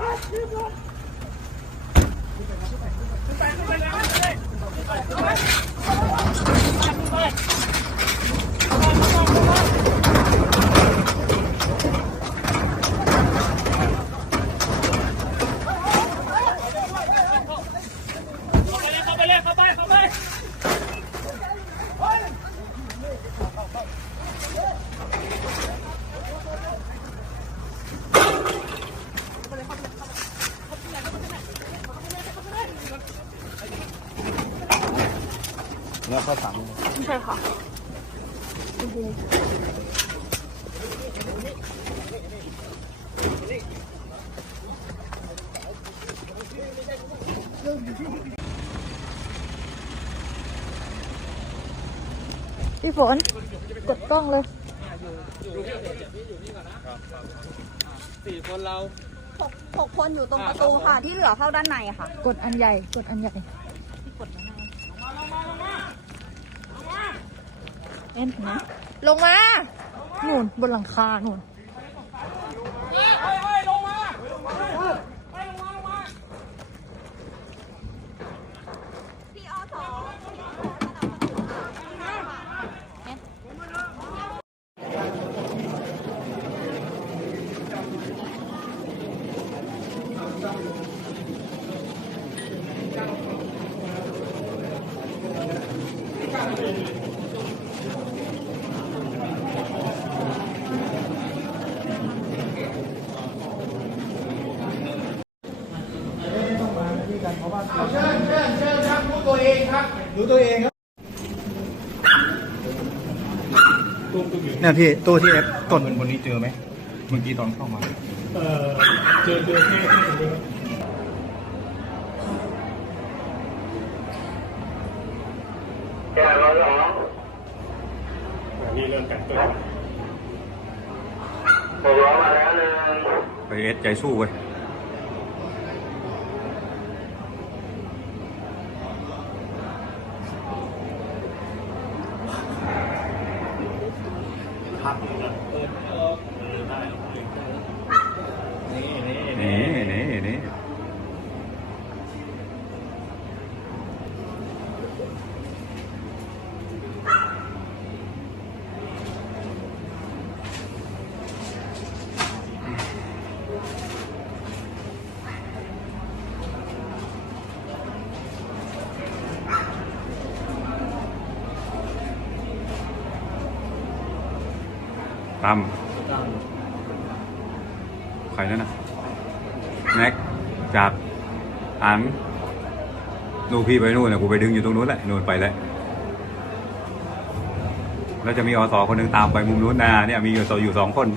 เข้าไปเลยเข้าไปเข้าไป แล้วก็สั่งใช่ค่ะพี่ฝนกดกล้องเลยสี่คนเราหกหกคนอยู่ตรงประตูค่ะ ที่เหลือเข้าด้านในค่ะ กดอันใหญ่ กดอันใหญ่ เอ็นนะ ลงมาหนุนบนหลังคาหนุน พี่อสเนี่ยพี่ตู้ที่เอฟกดบนบนนี้เจอไหมเมื่อกี้ตอนเข้ามา เออเจอเจอแค่แค่คนเดียวนี่เริ่มแต่งตัวไปเอสใจสู้เว้ย พักอยู่นะเออเออได้ ตามใครนั่นน่ะแม็กจากอันนูนพี่ไปนู่นนะกูไปดึงอยู่ตรงนู้นแหละนู่นไปแล้วแล้วจะมีอสคนหนึ่งตามไปมุมนู้นนะเนี่ยมีอยู่ต่ออยู่สองคน